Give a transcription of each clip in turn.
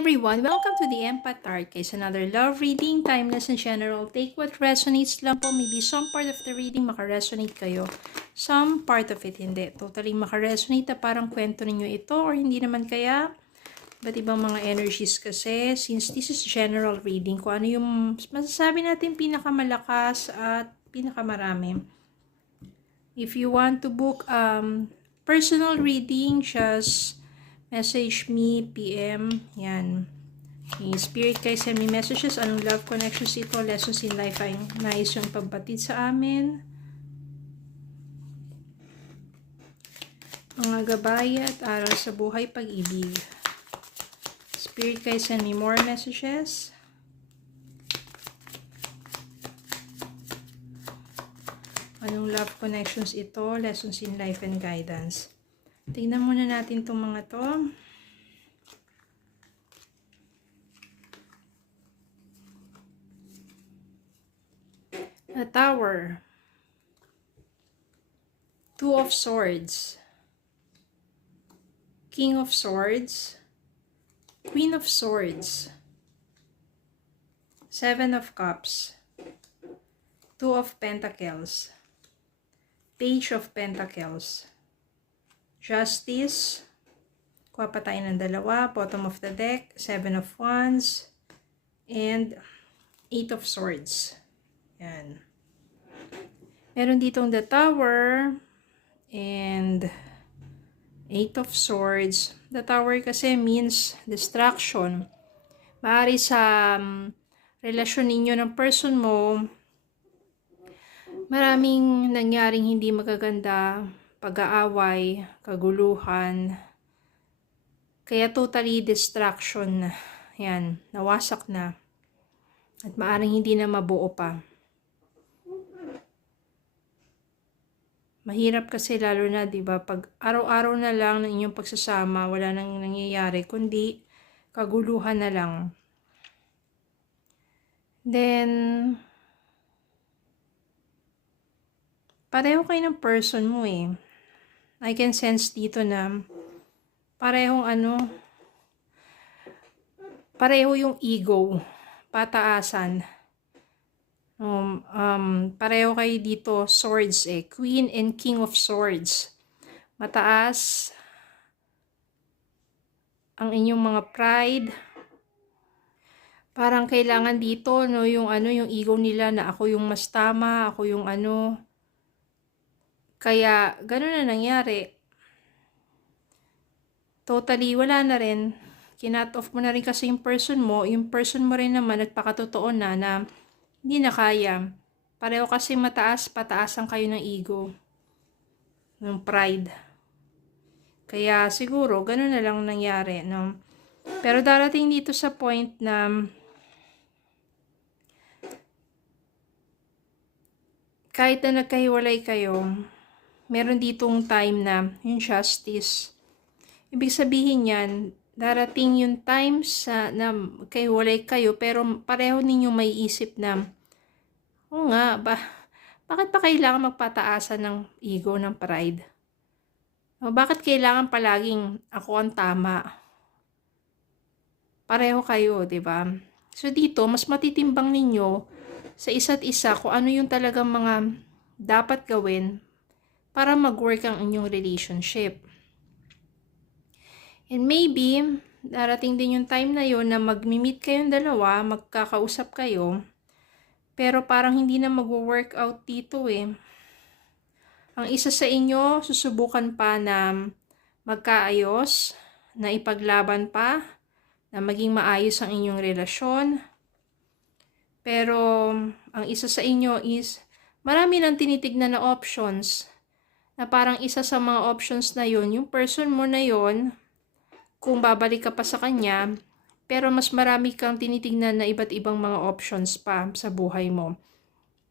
everyone! Welcome to the Empath Arcade, another love reading, timeless and general. Take what resonates lang po. Maybe some part of the reading makaresonate kayo. Some part of it hindi. Totally makaresonate na parang kwento ninyo ito or hindi naman kaya. Ba't ibang mga energies kasi, since this is general reading, kung ano yung masasabi natin pinakamalakas at pinakamarami. If you want to book personal reading, just message me, PM, yan. Okay, Spirit guys, send me messages. Anong love connections ito? Lessons in life ay nais yung pagbatid sa amin. Mga gabay at aral sa buhay, pag-ibig. Spirit guys, send me more messages. Anong love connections ito? Lessons in life and guidance. Tingnan muna natin itong mga to. The Tower. Two of Swords. King of Swords. Queen of Swords. Seven of Cups. Two of Pentacles. Page of Pentacles. Justice. Kuha pa tayo ng dalawa. Bottom of the deck. Seven of Wands. And Eight of Swords. Yan. Meron ditong the Tower. And Eight of Swords. The Tower kasi means distraction. Maaari sa relasyon ninyo ng person mo, maraming nangyaring hindi magaganda, pag-aaway, kaguluhan, kaya totally distraction na. Yan, nawasak na. At maaring hindi na mabuo pa. Mahirap kasi lalo na, di ba? Pag araw-araw na lang ng inyong pagsasama, wala nang nangyayari, kundi kaguluhan na lang. Then, pareho kayo ng person mo eh. I can sense dito na parehong pareho yung ego, pataasan. Pareho kayo dito, swords eh. Queen and King of Swords. Mataas ang inyong mga pride. Parang kailangan dito, no, yung ego nila na ako yung mas tama, ako yung Kaya, ganun na nangyari. Totally, wala na rin. Kinat off mo na rin kasi yung person mo rin naman nagpakatotoo na hindi na kaya. Pareho kasi pataasan kayo ng ego. Ng pride. Kaya siguro, ganun na lang nangyari, no? Pero darating dito sa point na kahit na nagkahiwalay kayo, meron ditong time na yung justice. Ibig sabihin yan, darating yung times na kahiwalay kayo, pero pareho ninyo may isip na, oo nga, bakit pa kailangan magpataasan ng ego, ng pride? O bakit kailangan palaging ako ang tama? Pareho kayo, di ba? So dito, mas matitimbang ninyo sa isa't isa kung ano yung talagang mga dapat gawin para mag-work ang inyong relationship. And maybe, darating din yung time na yon na mag-meet kayong dalawa, magkakausap kayo, pero parang hindi na mag-work out dito eh. Ang isa sa inyo, susubukan pa na magkaayos, na ipaglaban pa, na maging maayos ang inyong relasyon. Pero, ang isa sa inyo is, marami nang tinitignan na options, na parang isa sa mga options na yon, yung person mo na yon, kung babalik ka pa sa kanya, pero mas marami kang tinitignan na iba't ibang mga options pa sa buhay mo.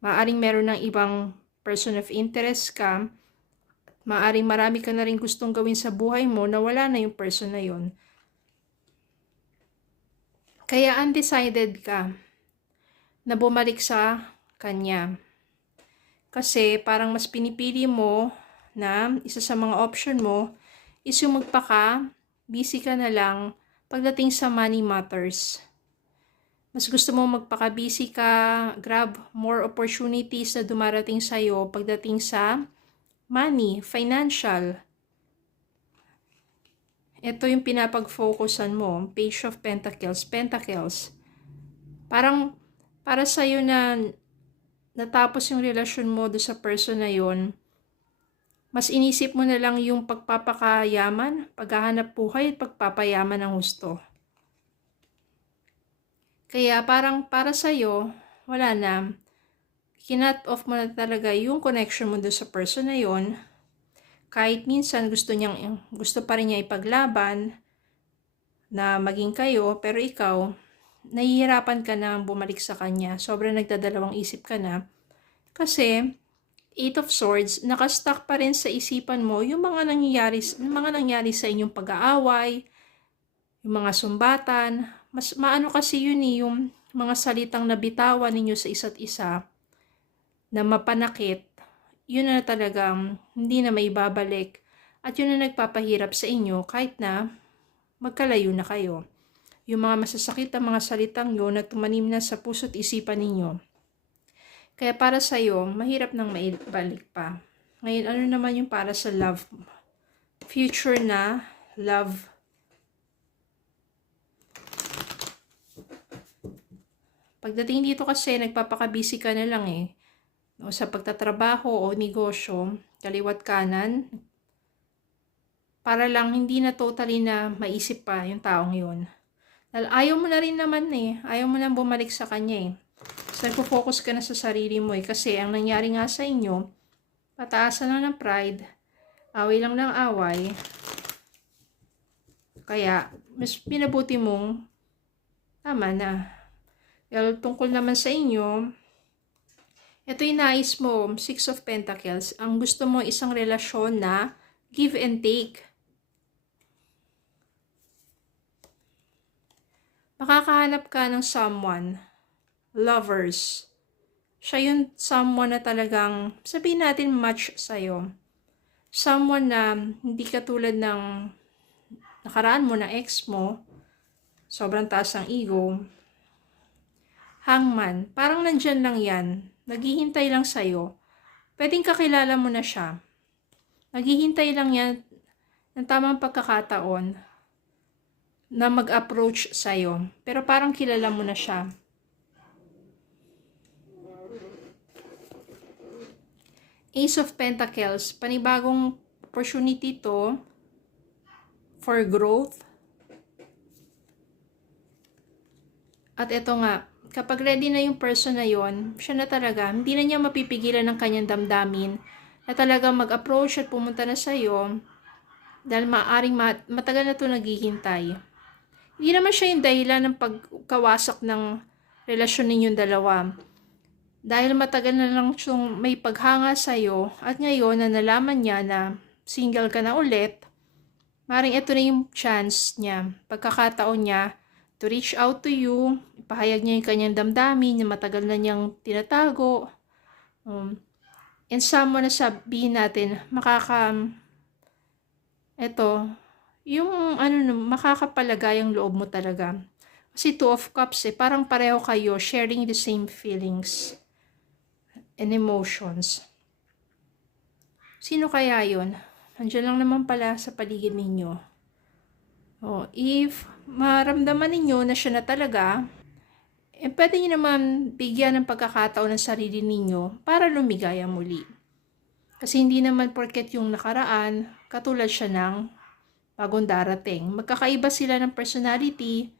Maaring meron ng ibang person of interest ka, maaring marami ka na rin gustong gawin sa buhay mo na wala na yung person na yon. Kaya undecided ka na bumalik sa kanya. Kasi parang mas pinipili mo na isa sa mga option mo is yung busy ka na lang pagdating sa money matters. Mas gusto mo magpaka-busy ka, grab more opportunities na dumarating sa'yo pagdating sa money, financial. Ito yung pinapag-focusan mo, Page of Pentacles, Pentacles. Parang para sa'yo na natapos yung relasyon mo do sa person na yon, mas inisip mo na lang yung pagpapakayaman, paghahanap buhay at pagpapayaman ng gusto. Kaya parang para sa'yo, wala na. Kinut off mo na talaga yung connection mo do sa person na yon. Kahit minsan gusto pa rin niya ipaglaban na maging kayo, pero ikaw, nahihirapan ka na bumalik sa kanya. Sobrang nagdadalawang isip ka na. Kasi, 8 of Swords, nakastuck pa rin sa isipan mo yung mga nangyari sa inyong pag-aaway, yung mga sumbatan. Mas maano kasi yun yung mga salitang nabitawan ninyo sa isa't isa na mapanakit, yun na talagang hindi na may babalik. At yun na nagpapahirap sa inyo kahit na magkalayo na kayo. Yung mga masasakit ang mga salitang yun na tumanim na sa puso't isipan ninyo. Kaya para sa'yo, mahirap nang maibalik pa. Ngayon, ano naman yung para sa love? Future na love. Pagdating dito kasi, nagpapaka-busy ka na lang o sa pagtatrabaho o negosyo, kaliwat kanan, para lang hindi na totally na maisip pa yung taong yun. Dahil ayaw mo na rin naman ayaw mo na bumalik sa kanya So, nagpo-focus ka na sa sarili mo kasi ang nangyari nga sa inyo, pataasan lang ng pride, away lang ng away, kaya mas pinabuti mong tama na. Dahil tungkol naman sa inyo, ito yung nais mo, 6 of Pentacles, ang gusto mo isang relasyon na give and take. Makakahanap ka ng someone, lovers. Siya yung someone na talagang, sabihin natin, match sa'yo. Someone na hindi katulad ng nakaraan mo na ex mo, sobrang taas ng ego. Hangman, parang nandyan lang yan. Naghihintay lang sa'yo. Pwedeng kakilala mo na siya. Naghihintay lang yan ng tamang pagkakataon na mag-approach sa'yo. Pero parang kilala mo na siya. Ace of Pentacles, panibagong opportunity to for growth. At ito nga, kapag ready na yung person na yon, siya na talaga, hindi na niya mapipigilan ng kanyang damdamin na talaga mag-approach at pumunta na sa'yo dahil maaring matagal na ito naghihintay. Hindi naman siya yung dahilan ng pagkawasak ng relasyon ninyong dalawa. Dahil matagal na lang siyang may paghanga sa'yo at ngayon na nalaman niya na single ka na ulit, maring ito na yung chance niya, pagkakataon niya to reach out to you, ipahayag niya yung kanyang damdamin na matagal na niyang tinatago. And someone na sabihin natin, makakapalagay ang loob mo talaga. Kasi 2 of Cups parang pareho kayo, sharing the same feelings and emotions. Sino kaya yun? Nandiyan lang naman pala sa paligid ninyo. If maramdaman ninyo na siya na talaga, pwede nyo naman bigyan ng pagkakataon ng sarili ninyo para lumigaya muli. Kasi hindi naman porket yung nakaraan, katulad siya ng bagong darating. Magkakaiba sila ng personality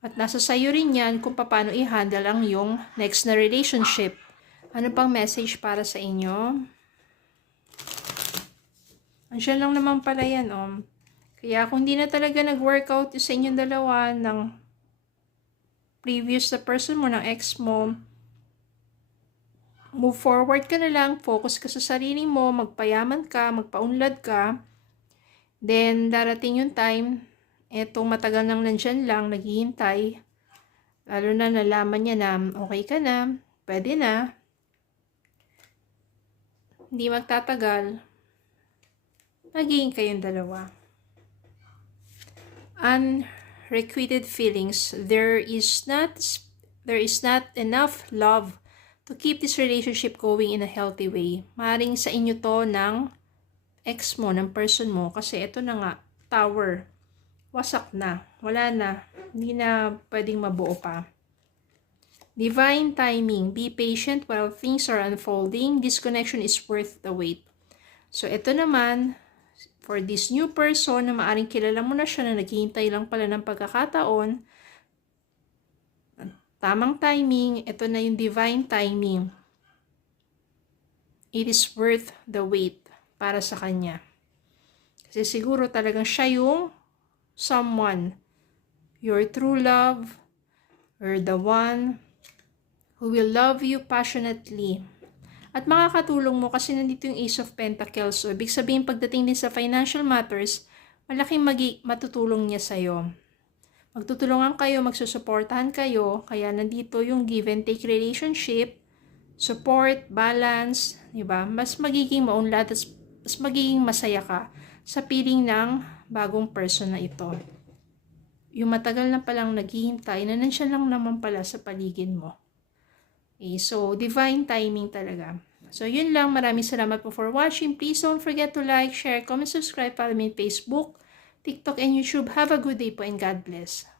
at nasa sayo rin yan kung paano i-handle ang yung next na relationship. Ano pang message para sa inyo? Andiyan lang naman pala yan, Kaya kung hindi na talaga nag-workout sa inyong dalawa ng previous na person mo, ng ex mo, move forward ka na lang, focus ka sa sarili mo, magpayaman ka, magpaunlad ka. Then, darating yung time, etong matagal nang nandyan lang, naghihintay. Lalo na nalaman niya na okay ka na, pwede na. Hindi magtatagal, magiging kayong dalawa. requited feelings. There is not enough love to keep this relationship going in a healthy way. Maring sa inyo to ng ex mo, ng person mo, kasi ito na nga, Tower. Wasak na. Wala na. Hindi na pwedeng mabuo pa. Divine timing. Be patient while things are unfolding. This connection is worth the wait. So, ito naman, for this new person na maaring kilala mo na siya na naghihintay lang pala ng pagkakataon, tamang timing, ito na yung divine timing. It is worth the wait para sa kanya. Kasi siguro talagang siya yung someone, your true love, or the one who will love you passionately. At makakatulong mo kasi nandito yung Ace of Pentacles. So, ibig sabihin pagdating din sa financial matters, malaking matutulong niya sa'yo. Magtutulungan kayo, magsusuportahan kayo, kaya nandito yung give and take relationship, support, balance, diba? Mas magiging maunlad, mas magiging masaya ka sa piling ng bagong person na ito. Yung matagal na palang naghihintay, na nandiyan lang naman pala sa paligid mo. Okay, so, divine timing talaga. So, yun lang. Maraming salamat po for watching. Please don't forget to like, share, comment, subscribe, follow me on Facebook, TikTok, and YouTube. Have a good day po and God bless.